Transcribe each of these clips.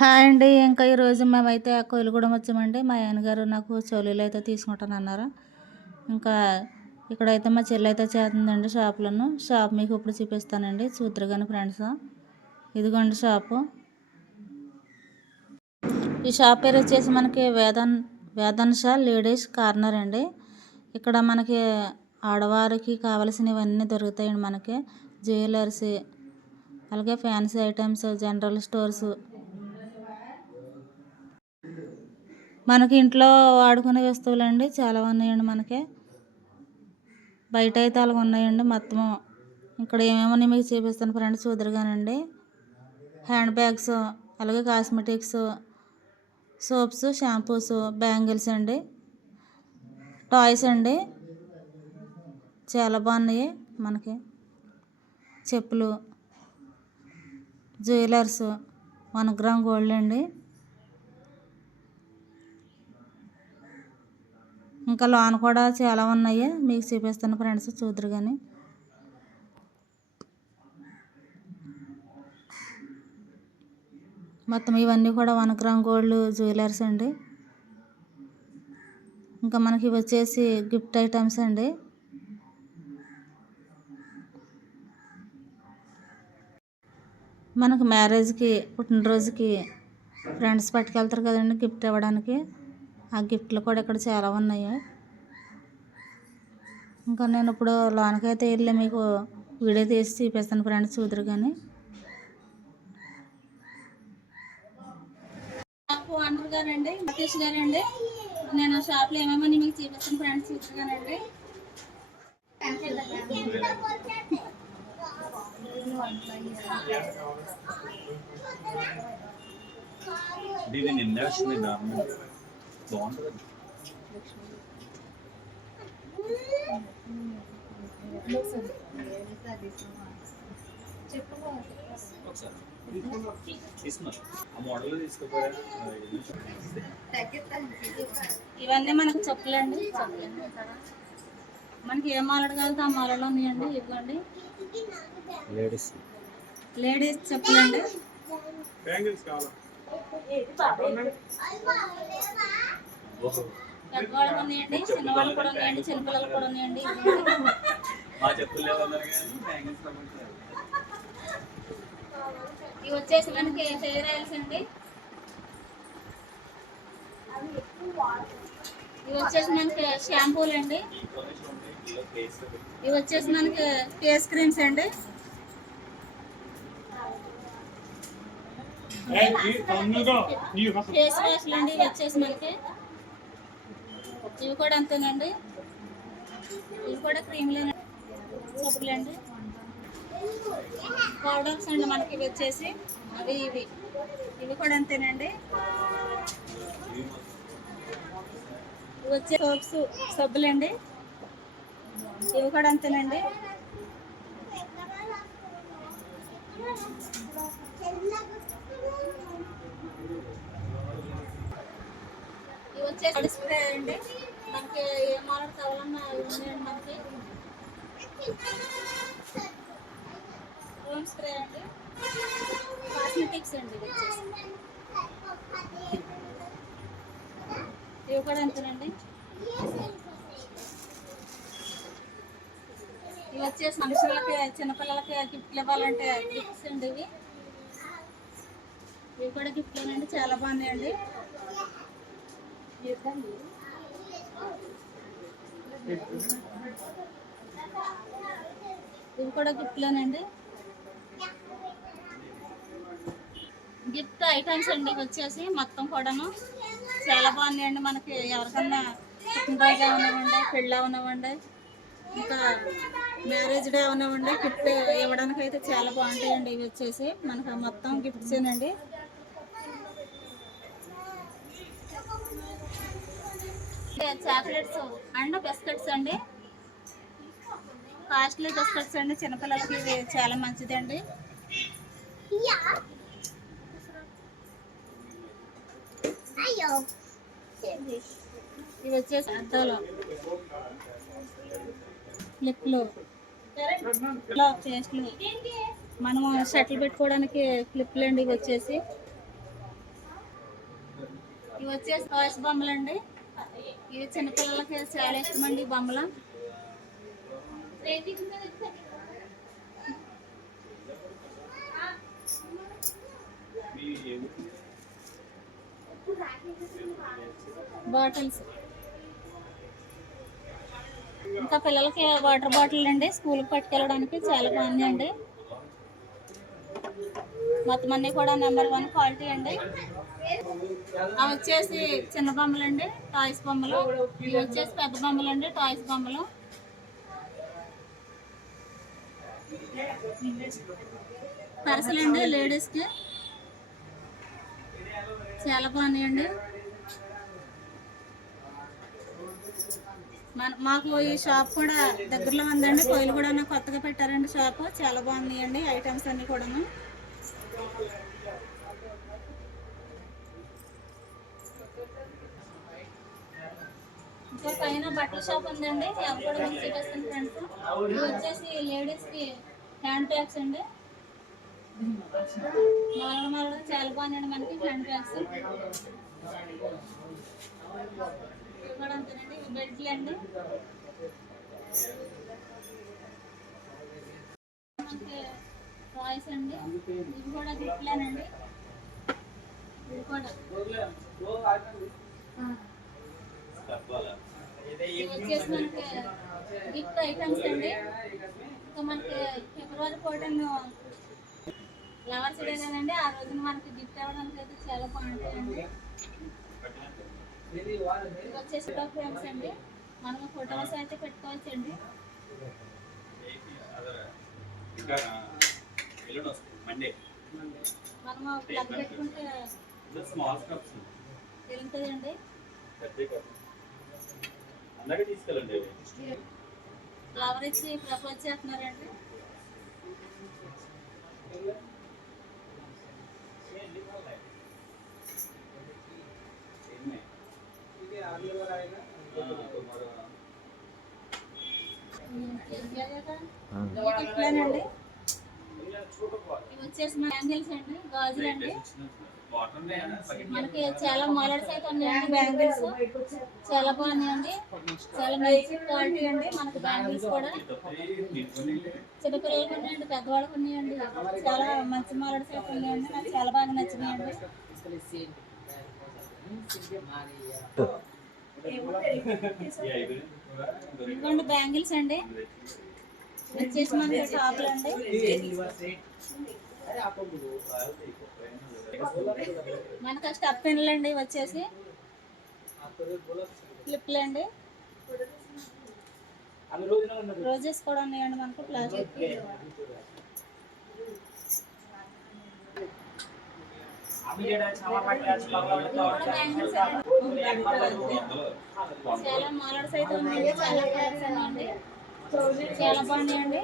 Hi అండి. ఇంకా ఈరోజు మేమైతే కోయిలగూడెం వచ్చామండి. మా ఆయనగారు నాకు చోలీలు అయితే తీసుకుంటానన్నారు. ఇంకా ఇక్కడైతే మా చెల్లి అయితే చేస్తుందండి షాప్లను. షాప్ మీకు ఇప్పుడు చూపిస్తానండి, చూద్దరు కానీ ఫ్రెండ్స్. ఇదిగోండి షాపు. ఈ షాప్ పేరు వచ్చేసి మనకి వేదన్ష లేడీస్ కార్నర్ అండి. ఇక్కడ మనకి ఆడవారికి కావలసినవన్నీ దొరుకుతాయండి. మనకి జ్యువెలర్స్, అలాగే ఫ్యాన్సీ ఐటమ్స్, జనరల్ స్టోర్స్, మనకి ఇంట్లో వాడుకునే వస్తువులు అండి చాలా ఉన్నాయండి. మనకి బయట అయితే అలాగ ఉన్నాయండి మొత్తం. ఇక్కడ ఏమేమో మీకు చూపిస్తాను ఫ్రెండ్స్, చూద్దరుగానండి. హ్యాండ్ బ్యాగ్స్, అలాగే కాస్మెటిక్స్, సోప్స్, షాంపూస్, బ్యాంగిల్స్ అండి, టాయ్స్ అండి, చాలా బాగున్నాయి. మనకి చెప్పులు, జ్యువెలర్స్, 1 గ్రామ్ గోల్డ్ అండి. ఇంకా లోన్ కూడా చాలా ఉన్నాయి, మీకు చూపిస్తాను ఫ్రెండ్స్, చూద్దరు కానీ. మొత్తం ఇవన్నీ కూడా 1 గ్రామ్ గోల్డ్ జ్యువెలర్స్ అండి. ఇంకా మనకి ఇవి వచ్చేసి గిఫ్ట్ ఐటమ్స్ అండి. మనకు మ్యారేజ్కి, పుట్టినరోజుకి ఫ్రెండ్స్ పట్టుకెళ్తారు కదండి గిఫ్ట్ ఇవ్వడానికి. ఆ గిఫ్ట్లు కూడా ఇక్కడ చాలా ఉన్నాయి. ఇంకా నేను ఇప్పుడు లోనకైతే వెళ్ళి మీకు వీడియో తీసి చూపిస్తాను ఫ్రెండ్స్, చూద్దరు కానీ. షాప్ ఓనర్ గారండి, మతీష్ గారండి. నేను షాప్లో ఏమేమని మీకు చూపిస్తాను ఫ్రెండ్స్, చూద్దరు కానండి. ఇవన్నీ మనకు చెప్పులండి. మనకి ఏ మాలడు కావాలంటే ఆ మాలలో ఉన్నాయండి. ఇవ్వండి లేడీస్ చెప్పులండి. పెద్దవాళ్ళు ఉన్నాయండి, చిన్నవాళ్ళు కూడా ఉన్నాయండి, చిన్నపిల్లలు కూడా ఉన్నాయండి. ఇవి వచ్చేసి మనకి హెయిర్ ఆయిల్స్ అండి. ఇవి వచ్చేసి మనకి షాంపూలు అండి. ఇవి వచ్చేసి మనకి ఫేస్ క్రీమ్స్ అండి. ఫేస్ వాష్లు అండి. ఇవి వచ్చేసి మనకి ఇవి కూడా అంతేనండి. ఇవి కూడా క్రీమ్లేనండి, చెప్పులండి. పౌడర్స్ అండి మనకి ఇవి వచ్చేసి ఇవి కూడా అంతేనండి. ఇవి వచ్చే సోప్స్, సబ్బులండి. ఇవి కూడా అంతేనండి. ఇవి వచ్చేసి స్ప్రే అండి. మనకి ఏ మాలర్ కావాలన్నా ఉన్నాయండి. మనకి రూమ్ స్ప్రే అండి, కాస్మెటిక్స్ అండి. ఇవి కూడా అంతేనండి. ఇవి వచ్చేసి మనుషులకి, చిన్నపిల్లలకి గిఫ్ట్లు ఇవ్వాలంటే గిఫ్ట్స్ అండి. ఇవి కూడా గిఫ్ట్లేనండి, చాలా బాగున్నాయండి. ఇవి కూడా గిఫ్ట్లేనండి, గిఫ్ట్ ఐటమ్స్ అండి. ఇవి వచ్చేసి మొత్తం కూడాను చాలా బాగున్నాయండి. మనకి ఎవరికన్నా పుట్టినరోజు అవనివ్వండి, పెళ్ళి అవనివ్వండి, ఇంకా మ్యారేజ్ డే అవనివ్వండి, గిఫ్ట్ ఇవ్వడానికి అయితే చాలా బాగుంటాయండి. ఇవి వచ్చేసి మనకు మొత్తం గిఫ్ట్సేనండి. చాక్లెట్స్ అండ్ బిస్కెట్స్ అండి, కాస్ట్లీ బిస్కెట్స్ అండి. చిన్నపిల్లలకి ఇవి చాలా మంచిదండి. ఇవి వచ్చేసి అద్దాలు, క్లిప్లు, పేస్ట్లు, మనము షర్ట్లు పెట్టుకోవడానికి క్లిప్లు అండి. ఇవి వచ్చేసి ఇవి వచ్చేసి టాయ్స్ బొమ్మలు అండి. ఇవి చిన్నపిల్లలకి చాలా ఇష్టం అండి ఈ బొమ్మలు. బాటిల్స్, ఇంకా పిల్లలకి వాటర్ బాటిల్ అండి, స్కూల్కి పట్టుకెళ్ళడానికి చాలా బాగుంది అండి. మొత్తం అన్నీ కూడా నెంబర్ 1 క్వాలిటీ అండి. అవి వచ్చేసి చిన్న బొమ్మలు అండి, టాయ్స్ బొమ్మలు. ఇవి వచ్చేసి పెద్ద బొమ్మలు అండి, టాయ్స్ బొమ్మలు. పర్సలు అండి లేడీస్కి చాలా బాగున్నాయండి. మాకు ఈ షాప్ కూడా దగ్గరలో ఉందండి. కోయిలు కూడా కొత్తగా పెట్టారండి షాప్. చాలా బాగున్నాయండి ఐటమ్స్ అన్నీ కూడాను. ఇంకా పైన బట్టల షాప్ ఉందండి. అవి కూడా మీకు చూపిస్తాను ఫ్రెండ్స్. ఇవి వచ్చేసి లేడీస్కి హ్యాండ్ బ్యాగ్స్ అండి. మారడం చాలా బాగుందండి మనకి హ్యాండ్ బ్యాగ్స్. ఇవి కూడా అంతేనండి. ఇవి బెల్ట్లు అండి. మనకి టాయ్స్ అండి. ఇవి కూడా గిఫ్ట్లేనండి. ఇవి కూడా ఇవి వచ్చేసి మనకి గిఫ్ట్ ఐటమ్స్ అండి. ఇంకా మనకి ఫిబ్రవరి 14 ఫ్లవర్స్ డే కదండి, ఆ రోజున మనకి గిఫ్ట్ ఇవ్వడానికి అయితే చాలా బాగుంటాయండి. ఇవి వచ్చేసి ఫోటో ఫ్రేమ్స్ అండి. మనం ఫొటోస్ అయితే పెట్టుకోవచ్చండి. మనము ప్లగ్ పెట్టుకుంటే తిరుగుతుందండి. ఫ్లవర్ ఇచ్చి ప్రపోజ్ చేస్తున్నారండి. ఇట్లేనండి. ఇవి వచ్చేసి బ్యాంగిల్స్ అండి, గాజులు అండి. మనకి చాలా మోడల్స్ అయితే ఉన్నాయండి. బ్యాంగిల్స్ చాలా బాగున్నాయండి, చాలా మంచి క్వాలిటీ అండి. మనకి బ్యాంగిల్స్ కూడా చిన్నపిల్లలకు ఉన్నాయండి, పెద్దవాళ్ళకి ఉన్నాయండి. చాలా మంచి మోడల్స్ అయితే ఉన్నాయండి. నాకు చాలా బాగా నచ్చినాయండి. ఇదిగోండి బ్యాంగిల్స్ అండి. వచ్చేసి మనకి టాప్లు అండి. మనకు స్టఫ్ పెన్లు అండి. వచ్చేసి క్లిప్లు అండి. రోజెస్ కూడా ఉన్నాయండి మనకు ప్లాస్టిక్. చాలా మోడల్స్ అయితే ఉన్నాయండి, చాలా కలర్స్ ఉన్నాయండి. చాలా బాగున్నాయండి.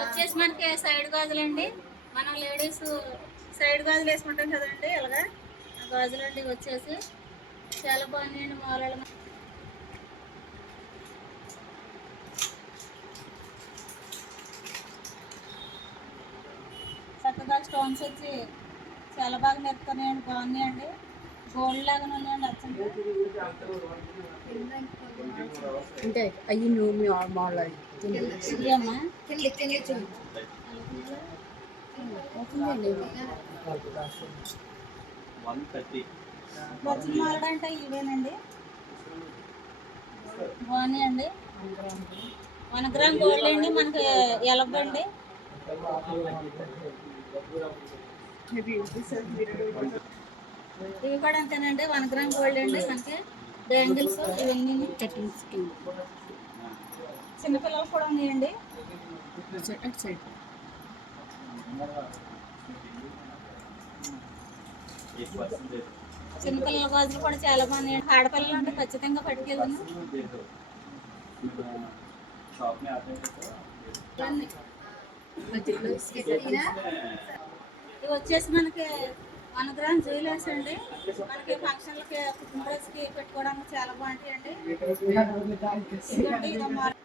వచ్చేసి మనకి సైడ్ గాజులు అండి. మనం లేడీస్ సైడ్ గాజులు వేసుకుంటాం కదండి, అలాగా ఆ గాజులు అండి. వచ్చేసి చాలా బాగున్నాయండి మోడల్. చక్కగా స్టోన్స్ వచ్చి చాలా బాగా మెరుతున్నాయండి, బాగున్నాయండి. గోల్డ్ లాగానే ఉన్నాయండి. అచ్చండి అంటే అయ్యి నువ్వు మీ మోడల్ ఇదమ్మా వచ్చిన మోడల్ అంటే ఇవేనండి, బాగున్నాయండి. 1 గ్రామ్ గోల్డ్ అండి, మనకి ఎలబండి. ఇవి కూడా అంతేనండి, 1 గ్రామ్ గోల్డ్ అండి. మనకి బ్యాంగిల్స్ ఇవన్నీ చిన్నపిల్లలు కూడా ఉన్నాయండి. చిన్నపిల్లల గాజులు కూడా చాలా బాగున్నాయండి. ఆడపిల్లలు అంటే ఖచ్చితంగా పట్టుకెళ్ళాను. ఇవి వచ్చేసి మనకి 1 గ్రామ్ జ్యువెలర్స్ అండి. మనకి ఫంక్షన్లకి పుట్టినరోజుకి పెట్టుకోవడానికి చాలా బాగుంటాయండి. ఇదిగోండి ఇదో మోడల్.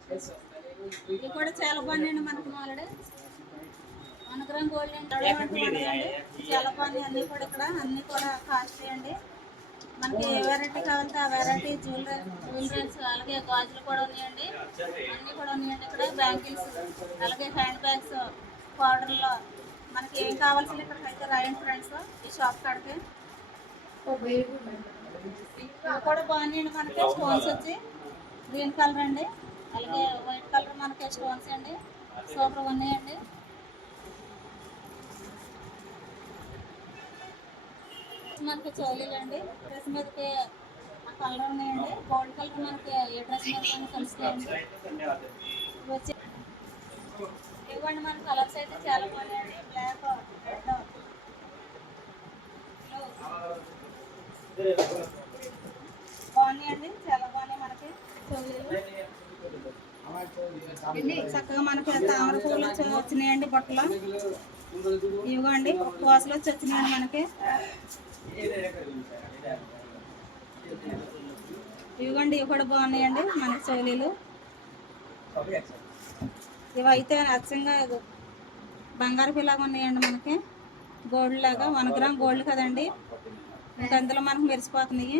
ఇవి కూడా చాలా బాగున్నాయండి మనకి మోడల్. 1 గ్రామ్ గోల్డ్ అండి. చాలా బాగున్నాయి అన్నీ కూడా. ఇక్కడ అన్నీ కూడా కాస్ట్లీ అండి. మనకి ఏ వెరైటీ కావాలంటే ఆ వెరైటీ జ్యువెలరీస్ అలాగే గాజులు కూడా ఉన్నాయండి. అన్నీ కూడా ఉన్నాయండి. ఇక్కడ బ్యాంగిల్స్ అలాగే హ్యాండ్ బ్యాగ్స్ పౌడర్లో మనకి ఏం కావాల్సిన ఇక్కడికి అయితే రాయండి ఫ్రెండ్స్ ఈ షాప్ కాడికి. ఇవి కూడా బాగున్నాయండి. మనకి స్టోన్స్ వచ్చి గ్రీన్ కలర్ అండి, అలాగే వైట్ కలర్ మనకి స్టోన్స్ అండి. సూపర్ ఉన్నాయండి. మనకి చోలీలు అండి. డ్రెస్ మీదకి ఆ కలర్ ఉన్నాయండి. గోల్డ్ కలర్ మనకి ఏ డ్రెస్ మీద కలుస్తాయండి. వచ్చి ఇవ్వండి మన కలర్స్ అయితే చాలా బాగున్నాయండి. బ్లాక్, రెడ్, బాగున్నాయండి. చాలా బాగున్నాయి మనకి చోలీలు. చక్కగా మనకి తామర పూలు వచ్చినాయండి బొట్టలు. ఇవ్వండి కోసలు వచ్చి వచ్చినాయండి మనకి. ఇవ్వండి ఇవి కూడా బాగున్నాయండి మనకి చోలీలు. ఇవైతే అచ్చంగా బంగారు పిల్లగా ఉన్నాయండి మనకి. గోల్డ్ లాగా 1 గ్రామ్ గోల్డ్ కదండి, ఇంకా అందులో మనకు మెరిసిపోతున్నాయి.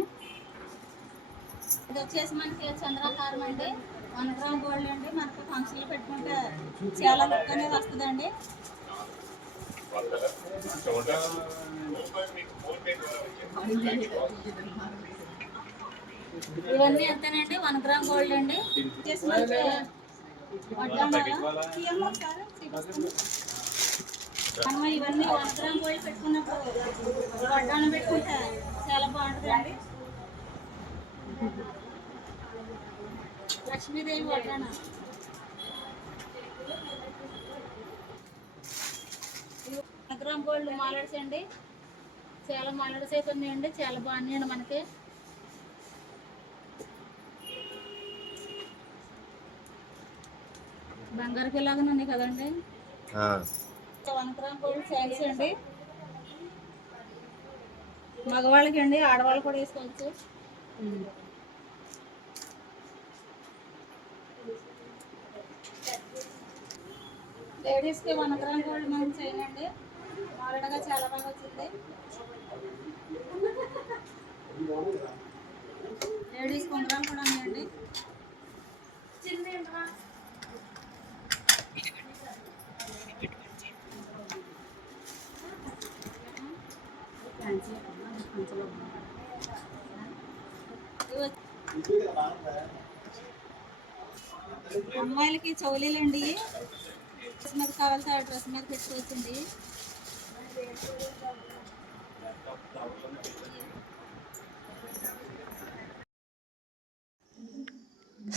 ఇది వచ్చేసి మనకి చంద్రహారం అండి. 1 గ్రామ్ గోల్డ్ అండి. మనకి ఫంక్షన్లో పెట్టుకుంటే చాలా లుక్ అనేది వస్తుందండి. ఇవన్నీ ఎంతనండి? 1 గ్రామ్ గోల్డ్ అండి. వచ్చేసి మనకి ఇవన్నీ 1 గ్రామ్ గోల్డ్ పెట్టుకున్నప్పుడు వడ్డాణం పెట్టుకుంటే చాలా బాగుంటుందండి. లక్ష్మీదేవి వడ్డాణం. 1 గ్రామ్ గోల్డ్ మాలడ్స్ అండి. చాలా మాలడ్స్ అయితే ఉన్నాయండి. చాలా బాగున్నాయండి మనకి. బంగారు పిల్లగానే ఉన్నాయి కదండి. 1 గ్రామ్ గోల్డ్ శారీస్ అండి. మగవాళ్ళకి అండి, ఆడవాళ్ళు కూడా వేసుకోవచ్చు. లేడీస్కి 1 గ్రామ్ గోల్డ్ మనం చేయండి. ఆల్రెడీగా చాలా బాగా వచ్చింది. లేడీస్కి 1 గ్రామ్ కూడా ఉన్నాయండి. అమ్మాయిలకి చౌలీలు అండి. డ్రెస్ మీద కావాలంటే ఆ డ్రెస్ మీద పెట్టుకోవచ్చండి.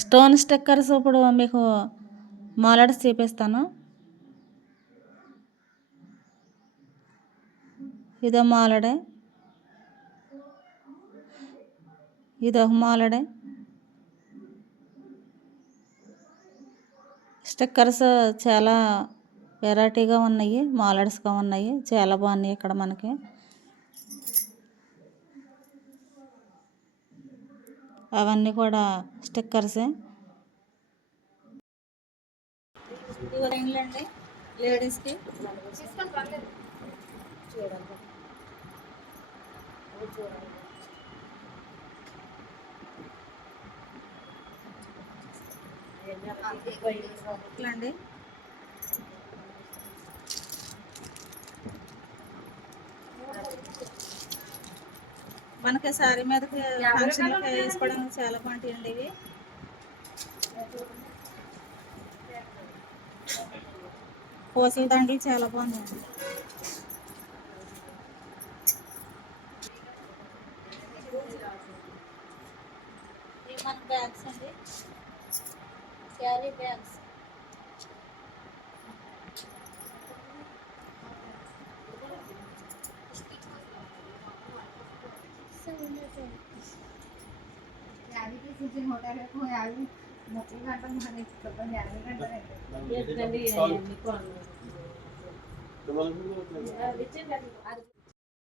స్టోన్ స్టిక్కర్స్ ఇప్పుడు మీకు మాలడ్స్ చూపిస్తాను. ఇదో మాలడే, ఇదో మాలడే. స్టిక్కర్స్ చాలా వెరైటీగా ఉన్నాయి, మాలడ్స్గా ఉన్నాయి. చాలా బాగున్నాయి ఇక్కడ మనకి. అవన్నీ కూడా స్టిక్కర్సే. ఇవ్వండి లేడీస్కి. అండి మనకి శారీ మీదకి ఫంక్షన్లకి వేసుకోవడానికి చాలా బాగుంటాయండి ఇవి. పూసల దండలు చాలా బాగున్నాయండి. ఇవి మన బ్యాగ్స్ అండి, క్యారీ బ్యాగ్స్.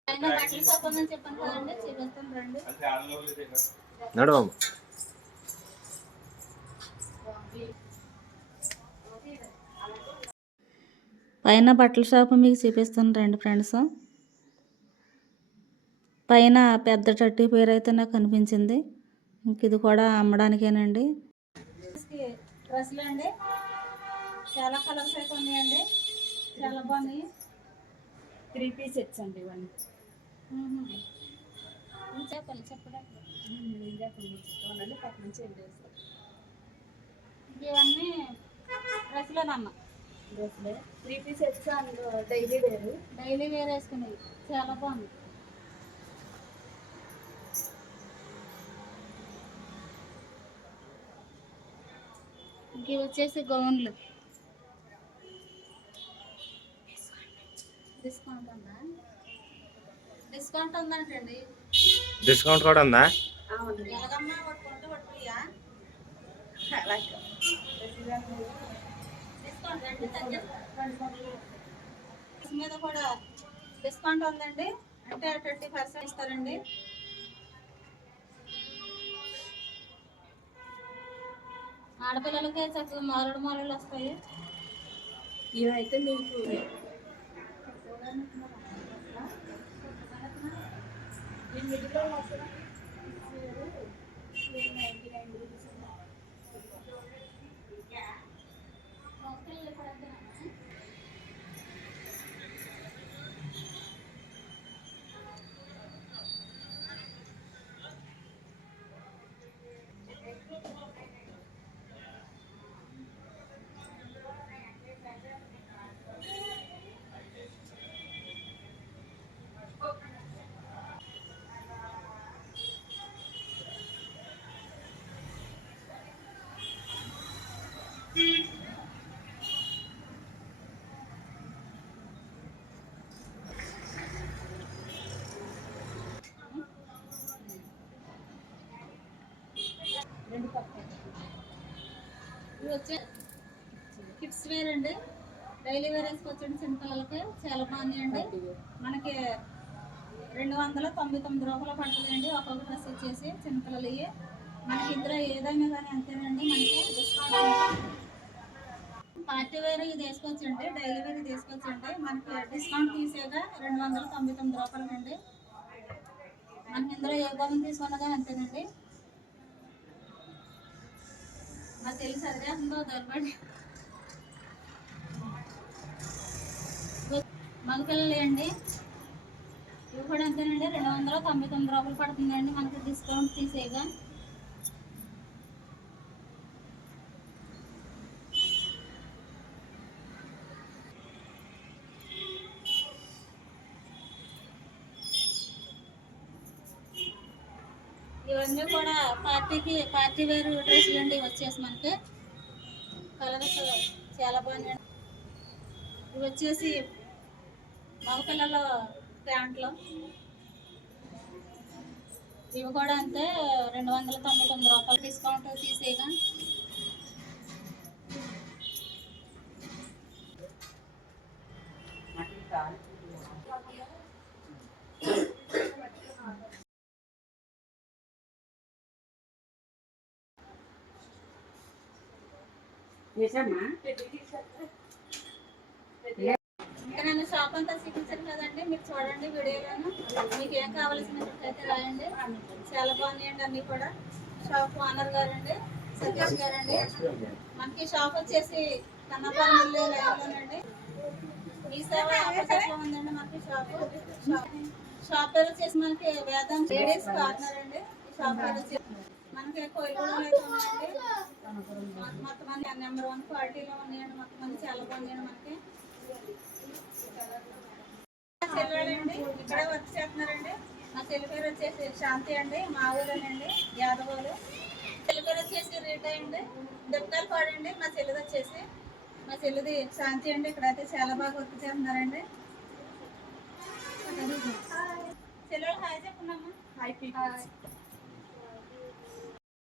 పైన బట్టలు షాప్ ఉందని చెప్పాను కదండి, చూపిస్తాను రండి. నడవమ్మ. పైన బట్టల షాప్ మీకు చూపిస్తాను రండి ఫ్రెండ్స్. పైన పెద్ద టట్టి పేరు అయితే నాకు కనిపించింది. ఇంక ఇది కూడా అమ్మడానికేనండి. డ్రెస్సులు అండి, చాలా కలర్స్ అయితే ఉన్నాయండి, చాలా బాగున్నాయి. 3 పీస్ సెట్స్ అండి ఇవన్నీ. చెప్పండి చెప్పడానికి పక్క నుంచి వెళ్ళేస్తాం. ఇవన్నీ డ్రెస్సులేనమ్మా. డ్రెస్లే 3 piece sets and daily wear వేసుకునేవి చాలా బాగుంది. ఇవి వచ్చేసి గౌన్లు. డిస్కౌంట్ ఉందంటండి. డిస్కౌంట్ కూడా ఉందా? ఎలాగమ్మా కొట్టుకుంటూ పట్టుకుయా డిస్కౌంట్ రండి, మీద కూడా డిస్కౌంట్ ఉందండి. అంటే 20% ఇస్తారండి. ఆడపిల్లలకి చక్కగా మారుడు వస్తాయి. ఇవైతే మీకు ఇవి వచ్చే కిడ్స్ వేర్ అండి, డైలీ వేర్ వేసుకొచ్చండి. చిన్నపిల్లలకి చాలా బాగున్నాయండి. మనకి 299 రూపాయలు పడుతుందండి ఒక్కొక్క డ్రెస్ వచ్చేసి చిన్నపిల్లలవి. మనకి ఇందులో ఏదైనా కానీ అంతేనండి. మనకి డిస్కౌంట్ పార్టీ వేర్ ఇది వేసుకోవచ్చండి, డైలీ వేర్ ఇది వేసుకోవచ్చండి. మనకి డిస్కౌంట్ తీసేగా 299 రూపాయలు అండి. మనకి ఇందులో ఏ గోధుమ తీసుకున్నా కానీ అంతేనండి. నాకు తెలిసి సరిగ్గా దొరకండి. మగపిల్లలు అండి, ఇవి కూడా అంతేనండి. 299 రూపాయలు పడుతుందండి మనకి డిస్కౌంట్ తీసేగా. ఇవన్నీ కూడా పార్టీ వేర్ డ్రెస్సులు అండి వచ్చేసి మనకి కలర్స్ చాలా బాగున్నాయి. ఇవి వచ్చేసి మగపిల్లల ప్యాంట్లు. ఇవి కూడా అంతే 299 రూపాయలు డిస్కౌంట్ తీసేగా. ఇంకా నేను షాప్ అంతా చూపించాను కదండి, మీకు చూడండి వీడియోలోను. మీకు ఏం కావాల్సినట్టయితే రాయండి, చాలా బాగున్నాయండి అన్నీ కూడా. షాప్ ఓనర్ గారండి, సతీష్ గారండి. మనకి షాప్ వచ్చేసి కన్నపాలెం లైన్లోనండి. మీ సేవ ఆపోజిట్లో ఉందండి మనకి షాప్ పేరు వచ్చేసి మనకి వేదాంత్ లేడీస్ కార్నర్ అండి. షాప్ పేరు వచ్చేసి మనకి కోయిలగూడలో అయితే ఉన్నాయండి. మొత్తం అన్ని నెంబర్ 1 క్వాలిటీలో ఉన్నాయండి. మొత్తం అన్ని చాలా బాగున్నాయండి. మనకి చెల్లెలండి ఇక్కడ వర్క్ చేస్తున్నారండి. మా చెల్లి పేరు వచ్చేసి శాంతి అండి, మా ఊరేనండి యాదవాలు. చెల్లి పేరు వచ్చేసి రీటా అండి, దెబ్బకాయలు పాడండి. మా చెల్లిది శాంతి అండి. ఇక్కడైతే చాలా బాగా వర్క్ చేస్తున్నారండి. చెల్లెలు హాయ్ చెప్పుకున్నామా. హాయ్.